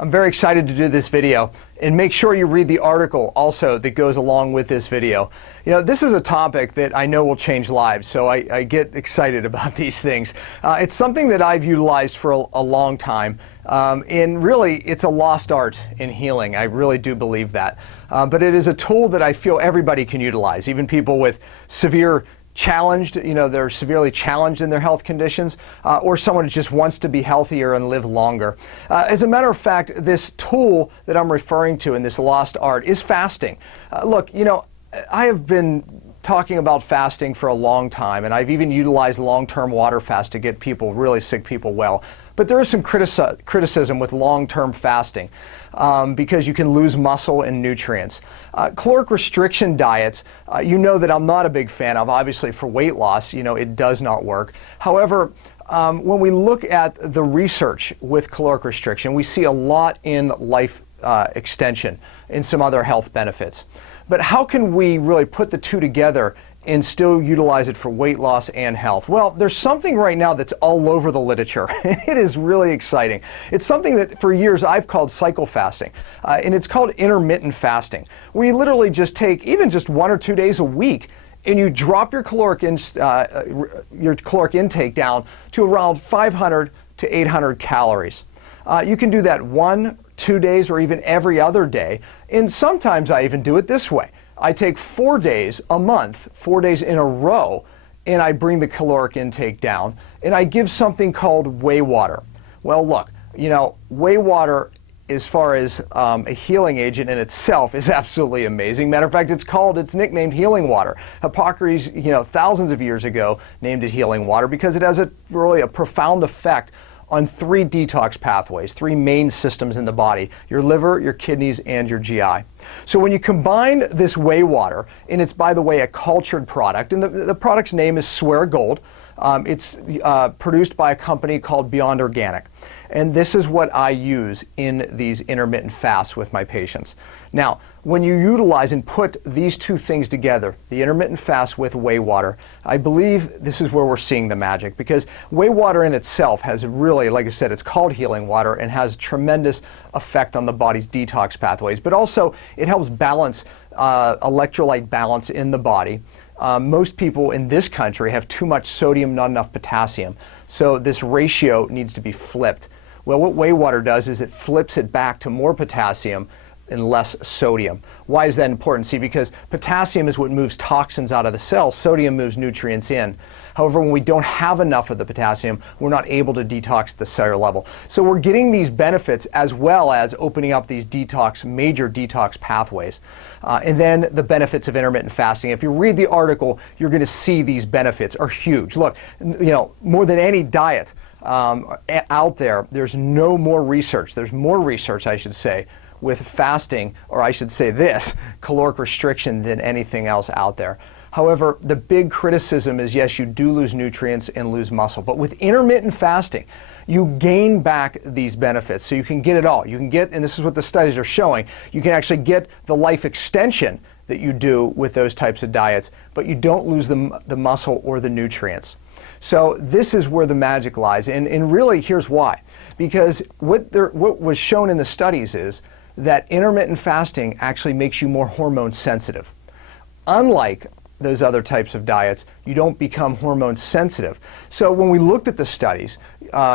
I'm very excited to do this video, and make sure you read the article also that goes along with this video. You know, this is a topic that I know will change lives, so I get excited about these things. It's something that I've utilized for a long time, and really it's a lost art in healing. I really do believe that. But it is a tool that I feel everybody can utilize, even people with severe challenged, they're severely challenged in their health conditions, or someone who just wants to be healthier and live longer. As a matter of fact, this tool that I'm referring to in this lost art is fasting. Look, I have been talking about fasting for a long time, and I've even utilized long-term water fast to get people, really sick people, well. But there is some criticism with long-term fasting because you can lose muscle and nutrients. Caloric restriction diets, you know that I'm not a big fan of. Obviously, for weight loss, it does not work. However, when we look at the research with caloric restriction, we see a lot in life extension and some other health benefits. But how can we really put the two together and still utilize it for weight loss and health? Well, there's something right now that's all over the literature. It is really exciting. It's something that for years I've called cycle fasting, and it's called intermittent fasting, where you literally just take even just 1 or 2 days a week and you drop your caloric intake down to around 500 to 800 calories. You can do that 1, 2 days, or even every other day, and sometimes I even do it this way. I take 4 days a month, 4 days in a row, and I bring the caloric intake down, and I give something called whey water. Well, look, whey water, as far as a healing agent in itself, is absolutely amazing. Matter of fact, it's nicknamed healing water. Hippocrates, thousands of years ago, named it healing water because it has really a profound effect on 3 detox pathways, 3 main systems in the body: your liver, your kidneys, and your GI. So when you combine this whey water, and it's, by the way, a cultured product, and the product's name is Swear Gold. It's produced by a company called Beyond Organic. And this is what I use in these intermittent fasts with my patients. Now, when you utilize and put these two things together, the intermittent fast with whey water, I believe this is where we're seeing the magic, because whey water in itself has really, like I said, it's called healing water and has tremendous effect on the body's detox pathways, but also it helps balance electrolyte balance in the body. Most people in this country have too much sodium, not enough potassium. So this ratio needs to be flipped. Well, what whey water does is it flips it back to more potassium and less sodium. Why is that important? See, because potassium is what moves toxins out of the cell. Sodium moves nutrients in. However, when we don't have enough of the potassium, we're not able to detox at the cellular level. So we're getting these benefits as well as opening up these major detox pathways. And then the benefits of intermittent fasting. If you read the article, you're going to see these benefits are huge. Look, more than any diet out there, there's more research, I should say, with fasting, or I should say this, caloric restriction, than anything else out there. However, the big criticism is, yes, you do lose nutrients and lose muscle, but with intermittent fasting, you gain back these benefits. So you can get it all. You can get, and this is what the studies are showing, you can actually get the life extension that you do with those types of diets, but you don't lose the muscle or the nutrients. So this is where the magic lies, and really here's why. Because what was shown in the studies is that intermittent fasting actually makes you more hormone sensitive. Unlike those other types of diets, you don't become hormone sensitive. So when we looked at the studies,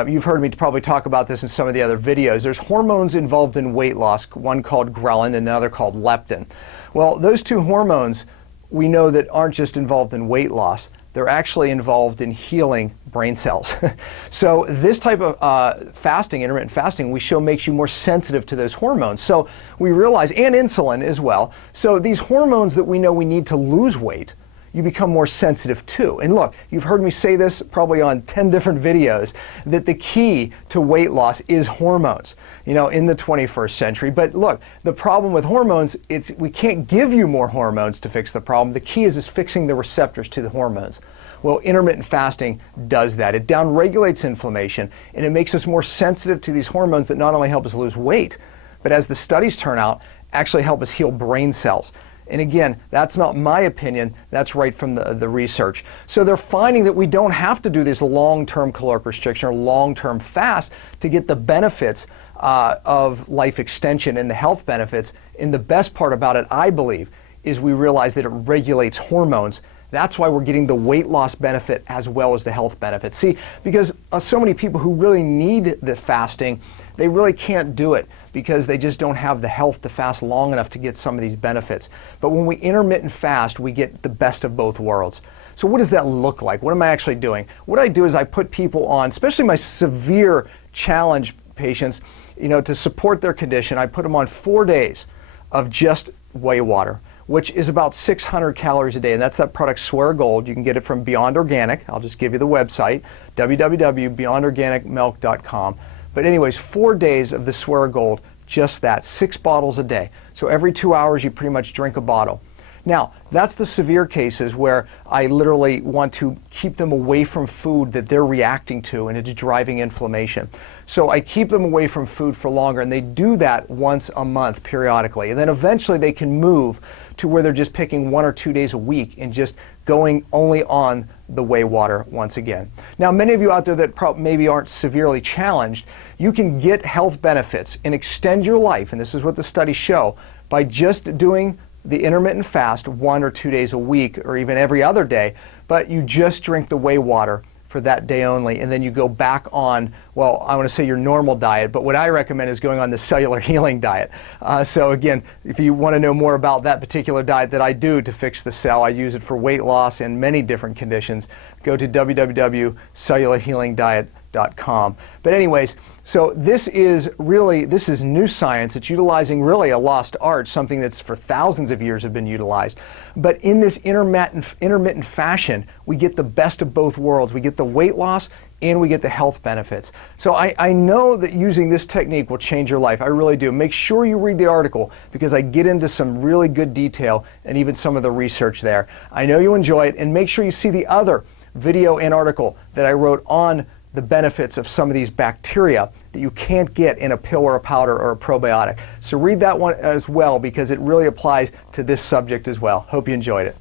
you've heard me probably talk about this in some of the other videos, there's hormones involved in weight loss, one called ghrelin and another called leptin. Well, those 2 hormones we know that aren't just involved in weight loss, they're actually involved in healing brain cells. So this type of fasting, intermittent fasting, we show makes you more sensitive to those hormones. So we realize, and insulin as well, so these hormones that we know we need to lose weight, you become more sensitive to. And look, you've heard me say this probably on 10 different videos, that the key to weight loss is hormones, in the 21st century. But look, the problem with hormones, we can't give you more hormones to fix the problem. The key is fixing the receptors to the hormones. Well, intermittent fasting does that. It downregulates inflammation, and it makes us more sensitive to these hormones that not only help us lose weight, but as the studies turn out, actually help us heal brain cells. And again, that's not my opinion, that's right from the research. So they're finding that we don't have to do this long-term caloric restriction or long-term fast to get the benefits of life extension and the health benefits. And the best part about it, I believe, is we realize that it regulates hormones. That's why we're getting the weight loss benefit as well as the health benefit. See, because so many people who really need the fasting, they really can't do it because they just don't have the health to fast long enough to get some of these benefits. But when we intermittent fast, we get the best of both worlds. So what does that look like? What am I actually doing? What I do is I put people on, especially my severe challenge patients, to support their condition. I put them on 4 days of just whey water, which is about 600 calories a day. And that's that product Swear Gold. You can get it from Beyond Organic. I'll just give you the website, www.beyondorganicmilk.com. But anyways, 4 days of the Swear Gold, just that, 6 bottles a day. So every 2 hours you pretty much drink a bottle. Now, that's the severe cases where I literally want to keep them away from food that they're reacting to and it's driving inflammation. So I keep them away from food for longer, and they do that once a month periodically. And then eventually they can move to where they're just picking 1 or 2 days a week and just going only on the whey water once again. Now, many of you out there that maybe aren't severely challenged, you can get health benefits and extend your life, and this is what the studies show, by just doing the intermittent fast 1 or 2 days a week or even every other day, but you just drink the whey water for that day only, and then you go back on, well, I want to say your normal diet, but what I recommend is going on the cellular healing diet. So again, if you want to know more about that particular diet that I do to fix the cell, I use it for weight loss and many different conditions, go to www.cellularhealingdiet.com. But anyways, so this is new science. It's utilizing really a lost art, something that's for thousands of years have been utilized. But in this intermittent fashion, we get the best of both worlds. We get the weight loss and we get the health benefits. So I know that using this technique will change your life. I really do. Make sure you read the article because I get into some really good detail and even some of the research there. I know you enjoy it, and make sure you see the other video and article that I wrote on the benefits of some of these bacteria that you can't get in a pill or a powder or a probiotic. So read that one as well because it really applies to this subject as well. Hope you enjoyed it.